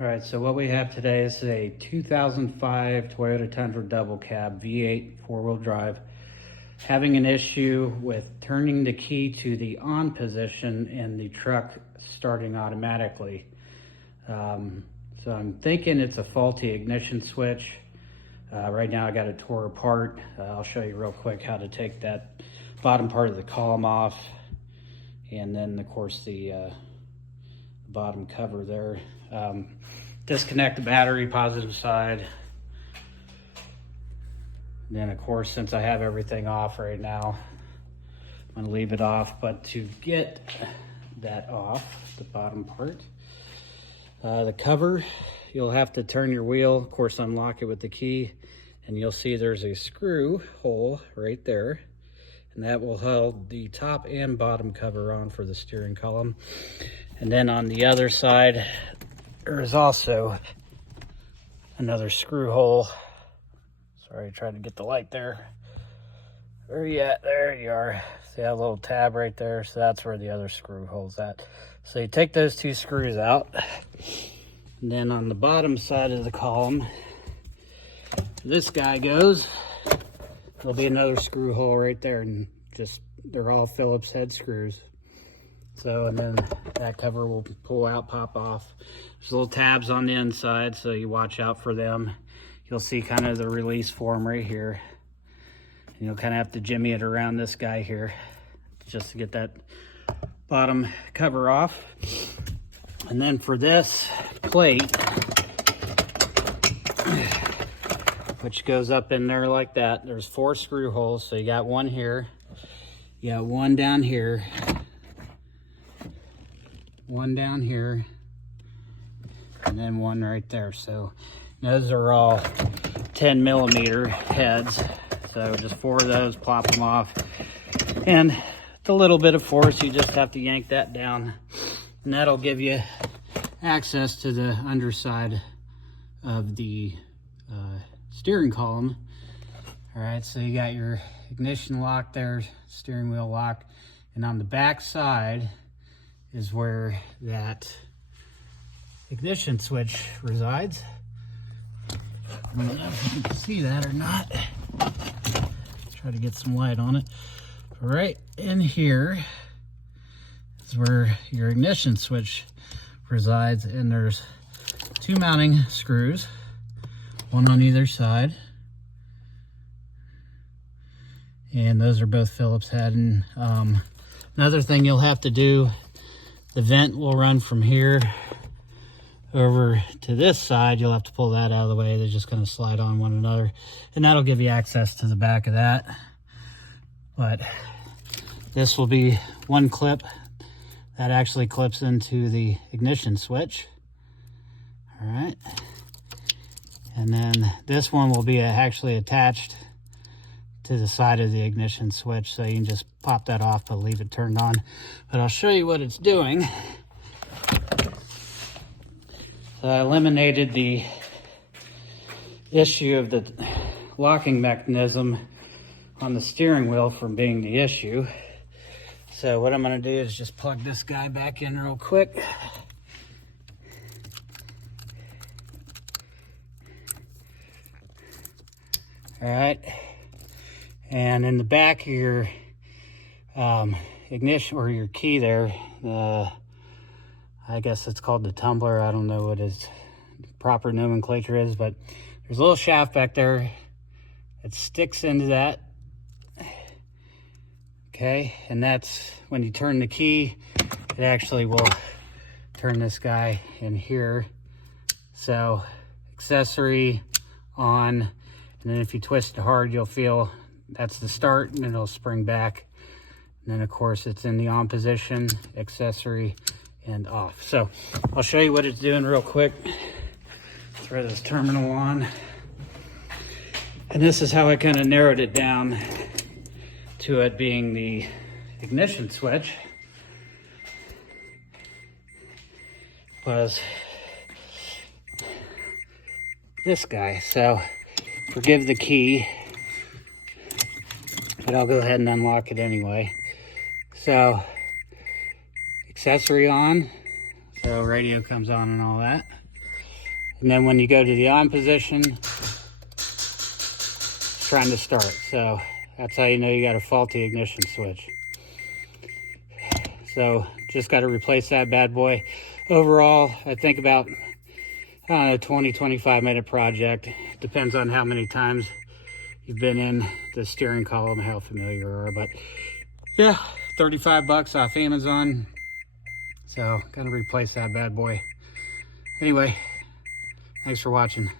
All right, so what we have today is a 2005 Toyota Tundra double cab V8 four-wheel drive having an issue with turning the key to the on position and the truck starting automatically. So I'm thinking it's a faulty ignition switch. Right now I got it tore apart. I'll show you real quick how to take that bottom part of the column off, and then of course the bottom cover there. Disconnect the battery, positive side. And then of course, since I have everything off right now, I'm gonna leave it off. But to get that off, the bottom part, the cover, you'll have to turn your wheel, of course unlock it with the key, and you'll see there's a screw hole right there, and that will hold the top and bottom cover on for the steering column. And then on the other side, there is also another screw hole. Sorry, I tried to get the light there. Where are you at? There you are. See that little tab right there? So that's where the other screw hole's at. So you take those two screws out. And then on the bottom side of the column, this guy goes. There'll be another screw hole right there, and just, they're all Phillips head screws. So, and then that cover will pull out, pop off. There's little tabs on the inside, so you watch out for them. You'll see kind of the release form right here. And you'll kind of have to jimmy it around this guy here just to get that bottom cover off. And then for this plate, which goes up in there like that, there's 4 screw holes. So you got one here, you got one down here, one down here, and then one right there. So those are all 10mm heads. So just 4 of those, plop them off. And with a little bit of force, you just have to yank that down. And that'll give you access to the underside of the steering column. All right, so you got your ignition lock there, steering wheel lock. And on the back side is where that ignition switch resides. I don't know if you can see that or not. Try to get some light on it. Right in here is where your ignition switch resides, and there's 2 mounting screws, one on either side. And those are both Phillips head. And another thing you'll have to do, the vent will run from here over to this side. You'll have to pull that out of the way. They just kind of slide on one another, and that'll give you access to the back of that. But this will be one clip that actually clips into the ignition switch. All right. And then this one will be actually attached to the side of the ignition switch, so you can just pop that off but leave it turned on. But I'll show you what it's doing. So I eliminated the issue of the locking mechanism on the steering wheel from being the issue. So what I'm going to do is just plug this guy back in real quick. All right. And in the back of your ignition, or your key there, I guess it's called the tumbler. I don't know what his proper nomenclature is, but there's a little shaft back there that sticks into that. Okay, and that's when you turn the key, it actually will turn this guy in here. So accessory on, and then if you twist it hard, you'll feel that's the start, and it'll spring back. And then of course it's in the on position, accessory, and off. So I'll show you what it's doing real quick. Throw this terminal on. And this is how I kind of narrowed it down to it being the ignition switch. Was this guy. So forgive the key, but I'll go ahead and unlock it anyway. So accessory on, so radio comes on and all that. And then when you go to the on position, it's trying to start. So that's how you know you got a faulty ignition switch. So just got to replace that bad boy. Overall, I think about, I don't know, 20, 25 minute project. Depends on how many times you've been in the steering column, how familiar you are. But yeah, 35 bucks off Amazon. So gonna replace that bad boy. Anyway, thanks for watching.